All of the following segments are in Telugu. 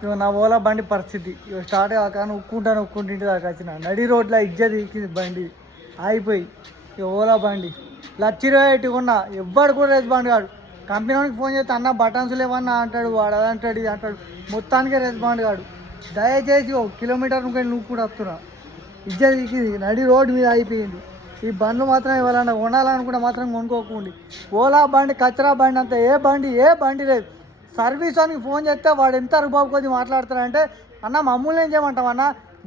ఇగో నా ఓలా బండి పరిస్థితి ఇగో స్టార్ట్ కాక ఉక్కుంటా ఇంటి దాకా వచ్చిన నడి రోడ్లో ఇజ్జత్ ఎక్కింది బండి ఆగిపోయి. ఇక ఓలా బండి 1,20,000 కొన్నా. ఎవ్వడు కూడా రెస్పాండ్ కాడు. కంపెనీ వానికి ఫోన్ చేస్తే అన్న బటన్స్ లేవన్నా అంటాడు, వాడు అదంటాడు ఇది అంటాడు. మొత్తానికే రెస్పాండ్ కాడు. దయచేసి 1 కిలోమీటర్ నువ్వు కూడా వస్తున్నా. ఇజ్జత్ ఎక్కింది నడి రోడ్డు మీద అయిపోయింది. ఈ బండ్లు మాత్రం ఎవరన్నా కొనాలనుకుంటే మాత్రం కొనుక్కోకండి. ఓలా బండి కచరా బండి అంతా ఏ బండి లేదు. సర్వీస్ వానికి ఫోన్ చేస్తే వాడు ఎంత రుబాబు కొద్ది మాట్లాడతారంటే, అన్న మమ్మల్ని ఏం చేయమంటావు అన్న,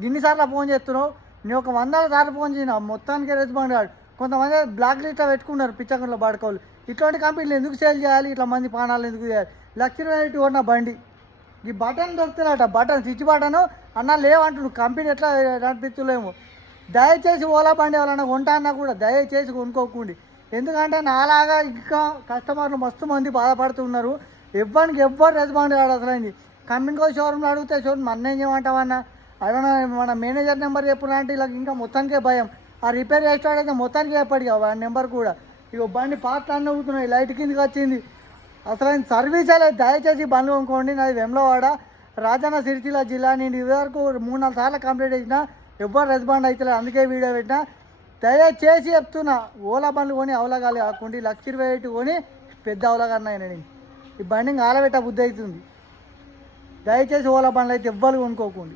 ఇన్నిసార్లు ఫోన్ చేస్తున్నావు, నేను ఒక 100 సార్లు ఫోన్ చేసిన మొత్తానికి రెస్పాండ్ కాదు. కొంతమంది బ్లాక్ లిస్ట్లో పెట్టుకున్నారు పిచ్చకుండా బాడుకోవాలి. ఇట్లాంటి కంపెనీలు ఎందుకు సేల్ చేయాలి, ఇట్లా మంది పానాలు ఎందుకు చేయాలి? 1,20,000 కొన్న బండి ఈ బటన్ దొరుకుతున్నాడట, బటన్ స్విచ్ బటను అన్న లేవంటున్నాడు. కంపెనీ ఎట్లా నడిపిస్తులేమో. దయచేసి ఓలా బండి ఎవరన్నా కొంటా అన్నా కూడా దయచేసి కొనుక్కోకండి. ఎందుకంటే నాలాగా ఇంకా కస్టమర్లు మస్తు మంది బాధపడుతున్నారు. ఎవ్వరు రెస్పాండ్ కాదు అసలు. కంపెనీకో షోరూమ్లో అడిగితే షోరూమ్ మన ఏం చేయమంటావన్నా, అదన్నా మన మేనేజర్ నెంబర్ చెప్పున్నా అంటే ఇలా ఇంకా మొత్తానికే భయం. ఆ రిపేర్ చేస్తాడైతే మొత్తానికి చెప్పాడు ఆ నెంబర్ కూడా. ఇక బండి పార్ట్లు అన్నీ అవుతున్నాయి, లైట్ కిందకి వచ్చింది. అసలు సర్వీస్ లేదు. దయచేసి బండ్లు కొనుక్కోండి. నాది వేములవాడ రాజన్న సిరిసిల్ల జిల్లా. నేను ఇదివరకు 3-4 సార్లు కంప్లీట్ చేసిన, ఎవ్వరు రెస్పాండ్ అవుతలేదు. అందుకే వీడియో పెట్టినా. దయచేసి చెప్తున్నా, ఓలా బండ్లు కొని అవలగాలి కాకుండా 1,20,000 కొని పెద్ద అవలగాన్నాయి. నేను ఈ బండి ఆలబెట్ట బుద్ధి అవుతుంది. దయచేసి ఓలా బండ్లు అయితే ఎవ్వరు కొనుక్కోకండి.